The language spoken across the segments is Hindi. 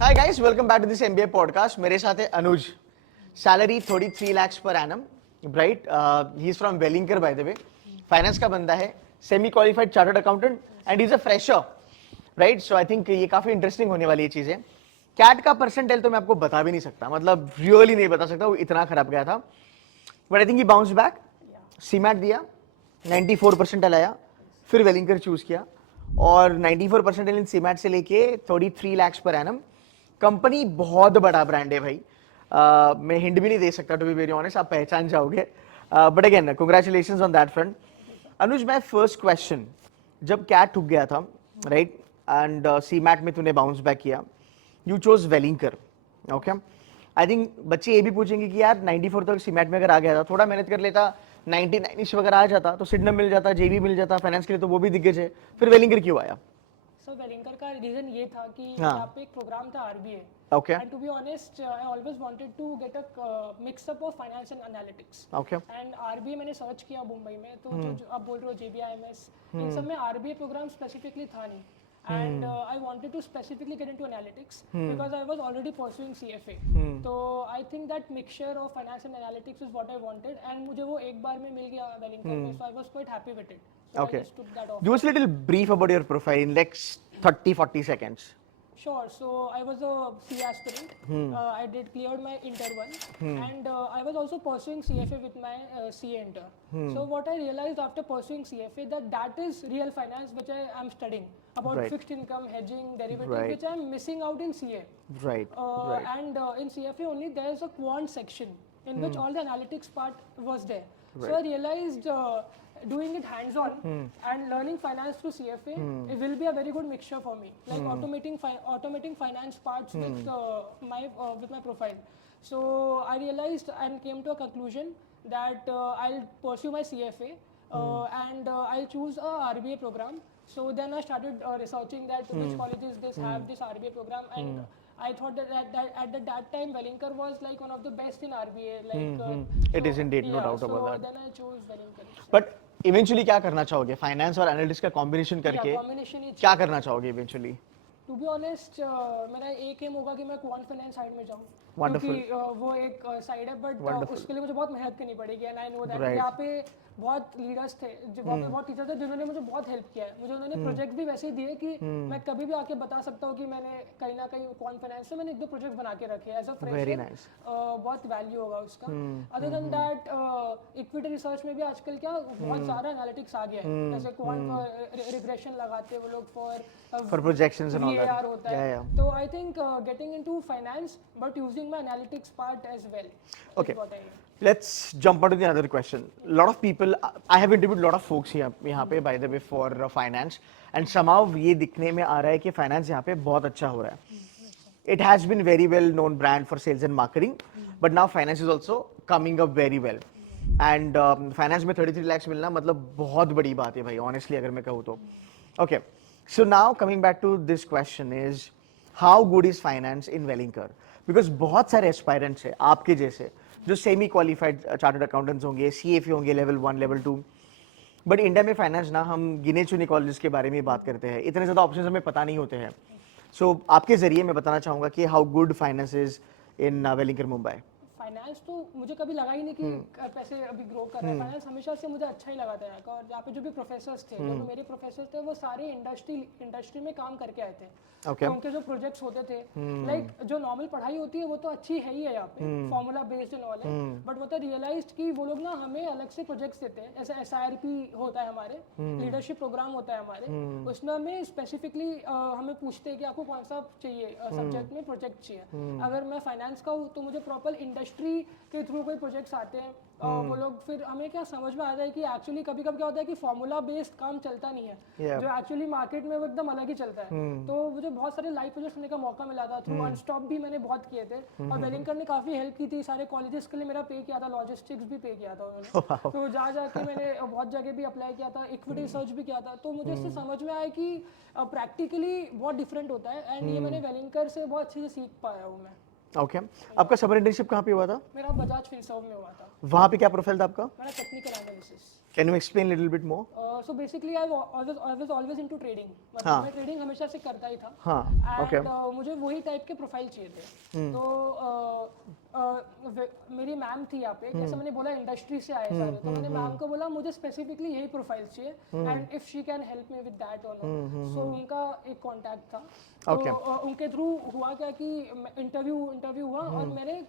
Hi guys, welcome back to this MBA podcast. मेरे साथ है अनुज. Salary 33 lakhs per annum, right? He's from Wellinger by the way. Finance का बंदा है, semi qualified chartered accountant and he's a fresher, right? So I think ये काफी interesting होने वाली ये चीज है. कैट का परसेंटाइल तो मैं आपको बता भी नहीं सकता, मतलब रियली नहीं बता सकता, वो इतना खराब गया था. But I think he bounce back. CMAT दिया, 94 परसेंटाइल आया, फिर वेलिंगर चूज किया और 94 परसेंटाइल इन सीमैट से लेके 33 lakhs पर एनम. कंपनी बहुत बड़ा ब्रांड है भाई. मैं हिंट भी नहीं दे सकता टू बी वेरी ऑनेस्ट, आप पहचान जाओगे. But again congratulations on that front. Anuj, my first question, जब कैट ठुक गया था राइट एंड सीमैट में तूने बाउंस बैक किया, you chose Welingkar. Okay, I think बच्चे ये भी पूछेंगे कि यार 94 तक सीमैट में अगर आ गया था, थोड़ा मेहनत कर लेता, 99 अगर आ जाता तो सिडनम मिल जाता, जेबी मिल जाता, फाइनेंस के लिए तो वो भी दिग्गज है, फिर वेलिंगर क्यों आया? सो वेलिंगर का रीजन ये था कि यहाँ पे एक प्रोग्राम था RBA. Okay and to be honest I always wanted to get a mix up of finance and analytics. Okay and RBA मैंने सर्च किया मुंबई में, तो जो आप बोल रहे हो जेबीआईएमएस, इन सब में आरबीए प्रोग्राम स्पेसिफिकली था नहीं. And I wanted to specifically get into analytics because I was already pursuing CFA. So I think that mixture of finance and analytics is what I wanted, and मुझे वो एक बार में मिल गया वेलिंगर में, so I was quite happy with it. So Okay. I just took that off. Give us a little brief about your profile in like 30-40 seconds. Sure. So I was a CA aspirant. I did cleared my inter one, and I was also pursuing CFA with my CA inter. So what I realized after pursuing CFA that is real finance which I am studying about Right. fixed income, hedging, derivatives, Right. which I am missing out in CA. Right. Right. And in CFA only there is a quant section in which all the analytics part was there. So Right. I realized doing it hands-on and learning finance through CFA, it will be a very good mixture for me. Like automating finance parts with my profile. So I realized and came to a conclusion that I'll pursue my CFA and I'll choose a RBA program. So then I started researching that which colleges have this RBA program, and I thought that at that time Wellinger was like one of the best in RBA. Like It is indeed, no doubt about that. So then I chose Wellinger. But eventually क्या करना चाहोगे? फाइनेंस और एनालिटिक्स का कॉम्बिनेशन करके कॉम्बिनेशन ही क्या करना चाहोगे इवेंचुअली? टू बी ऑनेस्ट मेरा एक एम होगा कि मैं क्वांट फाइनेंस साइड में जाऊँ, Wonderful. क्योंकि वो एक साइड है, बट उसके लिए मुझे बहुत मेहनत करनी पड़ेगी. And I know that Right. यहाँ पे बहुत लीडर्स थे, वहाँ पे बहुत टीचर थे जिन्होंने मुझे बहुत हेल्प किया है. मुझे उन्होंने प्रोजेक्ट भी वैसे ही दिए कि मैं कभी भी आके बता सकता हूँ कि मैंने कहीं ना कहीं क्वांट फाइनेंस से मैंने एक दो प्रोजेक्ट बना के रखे as a Very fresher. nice. बहुत वैल्यू होगा उसका. Other than that equity research में भी आजकल क्या बहुत सारा एनालिटिक्स आ गया है, जैसे क्वांट रिग्रेशन लगाते हैं वो लोग For projections and all that. VAR होता है. Yeah, yeah. So I think getting into finance but using my analytics part as well. Okay. Is what I Let's jump on to the other question. A lot of people, I have interviewed a lot of folks here, यहाँ पे by the way for finance, and somehow ये दिखने में आ रहा है कि finance यहाँ पे बहुत अच्छा हो रहा है. It has been very well known brand for sales and marketing, but now finance is also coming up very well. And finance में 33 lakhs मिलना मतलब बहुत बड़ी बात है भाई, honestly अगर मैं कहूँ तो. Okay, so now coming back to this question is, how good is finance in Wellinger? Because बहुत सारे aspirants हैं आपके जैसे जो सेमी क्वालिफाइड चार्टर्ड अकाउंटेंट्स होंगे, सीएफए होंगे लेवल 1 लेवल 2, बट इंडिया में फाइनेंस ना हम गिने चुने कॉलेजेस के बारे में बात करते हैं, इतने ज़्यादा ऑप्शंस हमें पता नहीं होते हैं. सो आपके जरिए मैं बताना चाहूँगा कि how good finance is in Welingkar Mumbai. Finance तो मुझे कभी लगा ही नहीं कि पैसे अभी ग्रो कर रहा है. फाइनेंस हमेशा से मुझे अच्छा ही लगा था यहाँ का. और यहाँ पे जो भी प्रोफेसर्स थे, जो मेरे प्रोफेसर थे, वो सारे इंडस्ट्री में काम करके आए थे. Okay. तो उनके जो प्रोजेक्ट्स होते थे, लाइक जो नॉर्मल पढ़ाई होती है वो तो अच्छी है ही है यहाँ पे, फॉर्मूला बेस्ड एंड ऑल है, बट वो तो रियलाइज्ड कि वो लोग ना हमें अलग से प्रोजेक्ट्स देते हैं. ऐसे SIRP होता है हमारे, लीडरशिप प्रोग्राम होता है हमारे, उसमें हमें स्पेसिफिकली हमें पूछते हैं कि आपको कौन सा चाहिए सब्जेक्ट में प्रोजेक्ट चाहिए. अगर मैं फाइनेंस का हूँ तो मुझे प्रॉपर इंडस्ट्री के थ्रू कोई प्रोजेक्ट्स आते हैं. वो लोग फिर हमें क्या समझ में आ जाए कि एक्चुअली कभी कभी क्या होता है कि फॉर्मूला बेस्ड काम चलता नहीं है. Yeah. जो एक्चुअली मार्केट में वो एकदम अलग ही चलता है. तो मुझे बहुत सारे लाइव प्रोजेक्ट्स करने का मौका मिला था. थ्रू अनस्टॉप भी मैंने बहुत किए थे, और वेलिंगर ने काफी हेल्प की थी. सारे कॉलेजेस के लिए मेरा पे किया था, लॉजिस्टिक्स भी पे किया था उन्होंने. तो जा जाके मैंने बहुत जगह भी अप्लाई किया था, इक्विटी रिसर्च भी किया था. तो मुझे इससे समझ में आया कि प्रैक्टिकली बहुत डिफरेंट होता है, एंड ये मैंने वेलिंगर से बहुत अच्छे से सीख पाया हूँ मैं. ओके, आपका समर इंटर्नशिप कहाँ पे हुआ था? मेरा बजाज फिनसर्व में हुआ था. वहाँ पे क्या प्रोफाइल था आपका? मेरा technical analysis. Can you explain a little bit more? So basically I was always into trading. हाँ. मतलब मैं ट्रेडिंग हमेशा से करता ही था. हाँ. Okay. एंड मुझे वही टाइप के प्रोफाइल चाहिए थे. तो मेरी मैम थी यहाँ पे, जैसे मैंने बोला इंडस्ट्री से आए सारे, तो मैंने मैम को बोला मुझे स्पेसिफिकली यही प्रोफाइल चाहिए and if she can help me with that और नॉट. सो उनका एक कांटेक्ट था. तो उनके थ्रू हुआ क्या कि इंटरव्यू हुआ और मैंने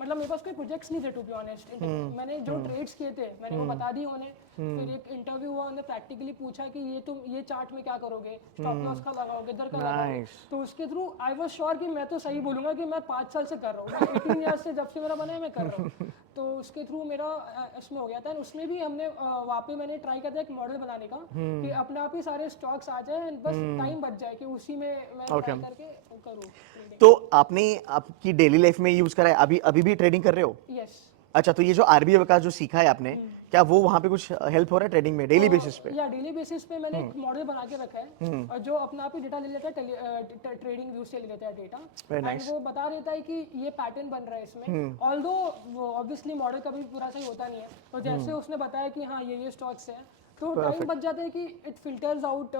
मतलब मेरे पास कोई प्रोजेक्ट्स नहीं थे टू बी ऑनेस्ट. मैंने जो ट्रेड्स किए थे मैंने वो बता दिए उन्हें. फिर एक इंटरव्यू हुआ, उन्होंने प्रैक्टिकली पूछा कि ये तुम ये चार्ट में क्या करोगे, स्टॉप लॉस का लगाओगे, इधर का लगाओगे. तो उसके थ्रू आई वाज श्योर कि मैं तो सही बोलूंगा कि मैं 5 साल से कर रहा हूँ. 18 ईयर्स से जब से मेरा बना है मैं कर रहा हूँ. तो उसके थ्रू मेरा इसमें हो गया था. उसमें भी हमने वहाँ पे मैंने ट्राई किया था एक मॉडल बनाने का कि अपने आप ही सारे स्टॉक्स आ जाए, बस टाइम बच जाए कि उसी में मैं ट्राई करके करूँ. तो आपने आपकी डेली लाइफ में यूज करा है, अभी भी ट्रेडिंग कर रहे हो? यस. अच्छा, तो ये जो आरबीआई का जो सीखा है आपने, क्या वो वहाँ पे कुछ हेल्प हो रहा है ट्रेडिंग में डेली बेसिस पे? या डेली बेसिस पे मैंने एक मॉडल बना के रखा है और जो अपने आप ही डेटा ले लेता है, ट्रेडिंग व्यू से ले लेता है डेटा. एंड वो बता देता है कि ये पैटर्न बन रहा है इसमें. ऑल्दो ऑब्वियसली मॉडल कभी पूरा सही होता नहीं है, तो जैसे उसने बताया कि हाँ ये स्टॉक्स हैं, तो टाइम बच जाता है कि it filters out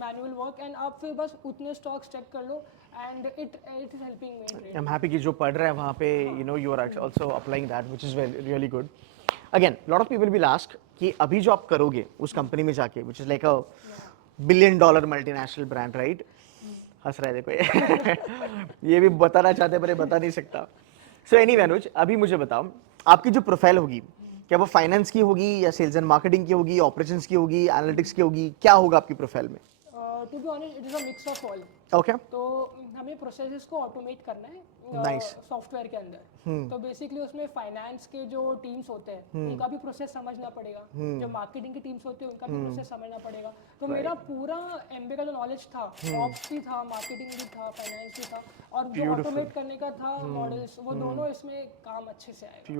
manual work and आप फिर बस उतने स्टॉक्स चेक कर लो and it is helping me. I am happy कि जो पढ़ रहा है वहाँ पे you know you are also applying that which is really good. Again lot of people will ask कि अभी जो आप करोगे उस कंपनी में जाके which is like a $1 billion multinational brand, right? हंस रहा है देखो ये भी बताना चाहते पर बता नहीं सकता. सो एनीवे अनुज, अभी मुझे बताओ आपकी जो प्रोफाइल होगी क्या वो फाइनेंस की होगी या सेल्स एंड मार्केटिंग की होगी, ऑपरेशंस की होगी, एनालिटिक्स की होगी, क्या होगा आपकी प्रोफाइल में? To be honest it is a mix of all. Okay. तो हमें प्रोसेसेस को ऑटोमेट करना है सॉफ्टवेयर के अंदर. तो बेसिकली उसमें फाइनेंस के जो टीम्स होते हैं उनका भी प्रोसेस समझना पड़ेगा, जो मार्केटिंग की टीम्स होती है उनका भी प्रोसेस समझना पड़ेगा. तो मेरा पूरा एमबीए का जो नॉलेज था, ऑप्स भी था, मार्केटिंग भी था, फाइनेंस भी था, और जो ऑटोमेट करने का था मॉडल्स, वो दोनों इसमें काम अच्छे से आएगा.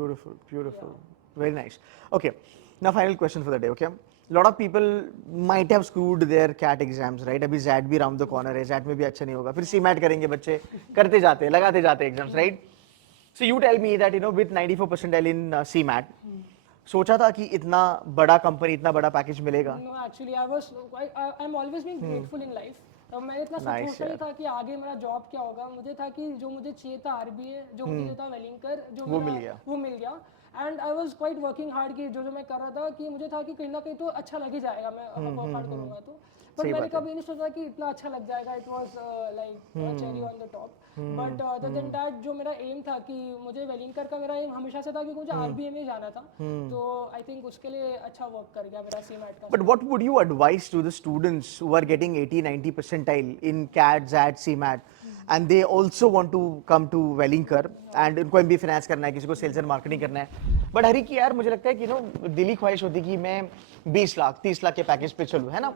Beautiful. Very nice. Okay. Now final question for the day, okay? Lot of people might have screwed their CAT exams, right? अभी ZAT भी round the corner है, ZAT में भी अच्छा नहीं होगा, फिर CMAT करेंगे बच्चे, करते जाते हैं, लगाते जाते हैं exams, right? So you tell me that you know with 94 percentile in CMAT, सोचा था कि इतना बड़ा कंपनी, इतना बड़ा पैकेज मिलेगा? No, actually I'm always been grateful in life. तो मैंने इतना सोचा नहीं था कि आगे मेरा जॉब क्या होगा. मुझे था कि जो मुझे चाहिए था आरबीए, जो मुझे चाहिए था वेलिंकर, जो वो मिल गया. And I was quite working hard कि जो मैं कर रहा था कि मुझे था कि कहीं ना कहीं तो अच्छा लग ही जाएगा, मैं वर्क हार्ड करूंगा तो. पर मैंने कभी नहीं सोचा कि इतना अच्छा लग जाएगा. It was like cherry on the top. But other than that जो मेरा एम था कि मुझे वेलिंकर का मेरा एम हमेशा से था कि मुझे आरबीए में जाना था. तो आई थिंक उसके लिए अच्छा वर्क कर गया मेरा सीमैट का. But what would you advise to the students who are getting 80-90 percentile in CAT, ZAT, CMAT and they also want to come to Wellinger and उनको MBA फाइनेंस करना है, किसी को सेल्स एंड मार्केटिंग करना है, बट हरी की यार मुझे लगता है कि नो दिली ख्वाहिश होती कि मैं 20 लाख 30 लाख के पैकेज पे चलूं, है ना?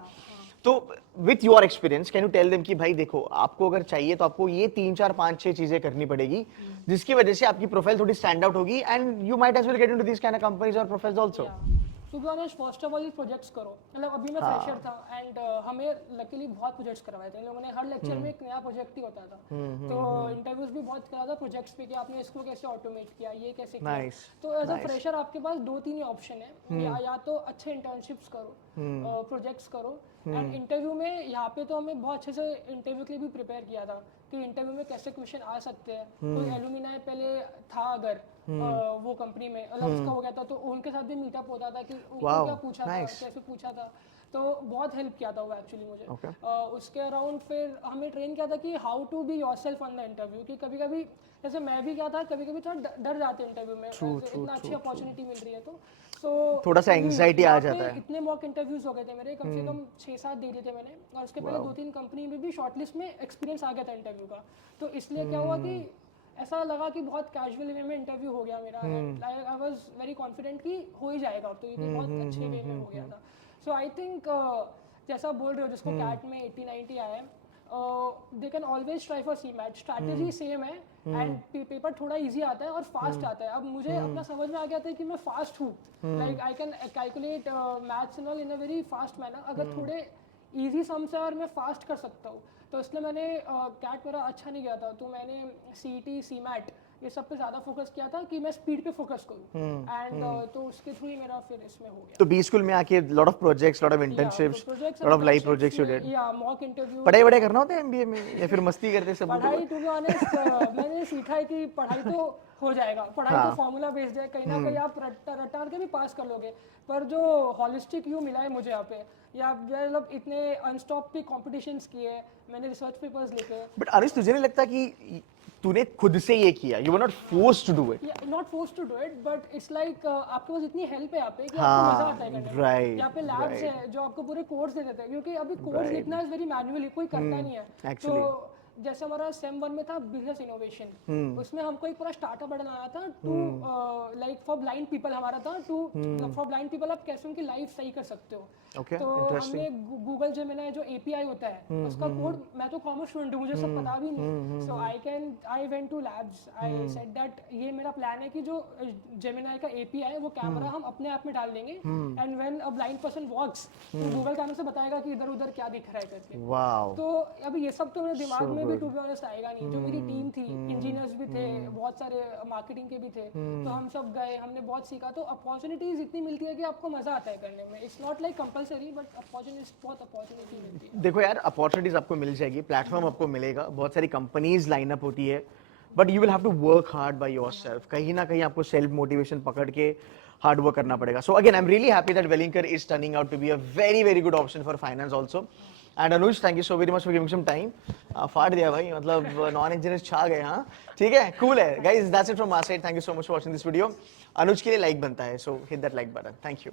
तो with your experience can you tell them कि भाई देखो आपको अगर चाहिए तो आपको ये 3 4 5 6 चीजें करनी पड़ेगी जिसकी वजह से आपकी प्रोफाइल थोड़ी स्टैंड आउट होगी and you might as well get into this kind of companies और profiles also. To be honest first of all ये प्रोजेक्ट्स करो. मतलब अभी मैं फ्रेशर था एंड हमें लकीली बहुत प्रोजेक्ट्स करवाए थे इन लोगों ने. हर लेक्चर में एक नया प्रोजेक्ट ही होता था. तो इंटरव्यूज भी बहुत करा था प्रोजेक्ट्स पे कि आपने इसको कैसे ऑटोमेट किया, ये कैसे किया. तो एज अ फ्रेशर आपके पास 2-3 ही ऑप्शन है. या तो अच्छे इंटर्नशिप्स करो, प्रोजेक्ट्स करो. एंड इंटरव्यू में यहाँ पे तो हमें बहुत अच्छे से इंटरव्यू के लिए भी प्रिपेयर किया था कि इंटरव्यू में कैसे क्वेश्चन आ सकते हैं. कोई एलुमिनाई पहले था अगर वो कंपनी में मतलब उसका हो गया था तो उनके साथ भी मीटअप होता था कि उनको क्या पूछा था, कैसे पूछा था. तो बहुत हेल्प किया था वो एक्चुअली मुझे. उसके अराउंड फिर हमें ट्रेन किया था कि how to be yourself on the interview. कि कभी कभी जैसे मैं भी क्या था, कभी कभी थोड़ा डर जाते इंटरव्यू में. इतना अच्छी अपॉर्चुनिटी मिल रही है तो थोड़ा सा एंग्जाइटी आ जाता है. इतने मॉक इंटरव्यूज हो गए थे मेरे, कम से कम 6-7 दे दिए थे मैंने. और उसके पहले 2-3 कंपनी में भी शॉर्टलिस्ट में एक्सपीरियंस आ गया था इंटरव्यू का. तो इसलिए क्या हुआ कि ऐसा लगा कि बहुत कैजुअल वे में इंटरव्यू हो गया मेरा. आई वाज वेरी कॉन्फिडेंट कि हो ही जाएगा. तो ये बहुत अच्छे वे में हो गया था. सो आई थिंक जैसा बोल रहे हो जिसको कैट में 80-90 आया है, they can always try for CMAT. Strategy same है एंड पेपर थोड़ा इजी आता है और फास्ट आता है. अब मुझे अपना समझ में आ गया था कि मैं फास्ट हूँ. Like I can calculate maths and all in a very fast manner. अगर थोड़े इजी सम्स है और मैं फास्ट कर सकता हूँ तो इसलिए मैंने कैट मेरा अच्छा नहीं गया था तो मैंने सीईटी सीमैट ये सब पे ज़्यादा फोकस किया था कि मैं स्पीड पे फोकस करूँ एंड तो उसके थ्रू ही मेरा फिर इसमें हो गया। तो बी स्कूल में आके lot of projects, lot of internships, lot of live projects you did. या मॉक इंटरव्यू। पढ़ाई वढ़ाई करना होता है एमबीए में या फिर मस्ती करते सब लोग? पढ़ाई टू बी ऑनेस्ट मैंने सीखा है कि पढ़ाई तो हो जाएगा, पढ़ाई तो फॉर्मूला बेस्ड है, कहीं ना कहीं आप रटा के भी पास कर लोगे, पर जो हॉलिस्टिक व्यू मिला है मुझे यहाँ पे, या मतलब इतने अनस्टॉप पे कॉम्पिटिशंस किए, मैंने रिसर्च पेपर्स लिखे। बट अनुज तुझे नहीं लगता कि तूने खुद से ये किया, you were not forced to do it? Not forced to do it, but it's like आपके पास इतनी हेल्प है यहाँ पे कि आपको मजा आता है करने में। right, यहाँ पे लैब्स है जो आपको पूरे कोर्स दे देते हैं, क्योंकि अभी कोर्स लिखना इज वेरी मैन्युअली, कोई करता नहीं है। actually. तो जैसे हमारा सेम 1 में था बिजनेस इनोवेशन, उसमें हमको एक पूरा स्टार्टअप बनाना था to like for blind people, हमारा था टू फॉर ब्लाइंड पीपल आप कैसे उनकी लाइफ सही कर सकते हो। Okay, तो हमने गूगल जेमिनी जो एपीआई होता है उसका कोड, मैं तो कॉमर्स स्टूडेंट हूँ, मुझे सब पता भी नहीं, so I went to labs, I said that ये मेरा प्लान है कि जो जेमिनी का एपीआई है वो कैमरा हम अपने आप में डाल देंगे and when a blind person walks तो गूगल कैमरा से बताएगा कि इधर उधर क्या दिख रहा है करके। वाओ। तो अभी ये सब तो मेरे दिमाग में भी टू बी ऑनेस्ट आएगा नहीं। जो मेरी टीम थी, इंजीनियर्स भी थे, बहुत सारे मार्केटिंग के भी थे, तो हम सब गए, हमने बहुत सीखा। तो अपॉर्चुनिटीज इतनी मिलती है कि आपको मजा आता है करने में। It's not like compulsory, but opportunities, बहुत अपॉर्चुनिटी मिलती है। देखो यार, अपॉर्चुनिटीज आपको मिल जाएगी, प्लेटफॉर्म आपको मिलेगा, बहुत सारी कंपनीज लाइन अप होती है, but you will have to work hard by yourself. कहीं ना कहीं आपको सेल्फ मोटिवेशन पकड़ के हार्ड वर्क करना पड़ेगा। So again I am really happy that Welingkar is turning out to be a very very good option for finance also. And Anuj, thank you so very much for giving some time. फाड़ दिया भाई, मतलब नॉन इंजीनियर छा गए। हाँ ठीक है, कूल है guys, that's it from my side. Thank you so much for watching this video. Anuj के लिए लाइक बनता है, so hit that like button. Thank you.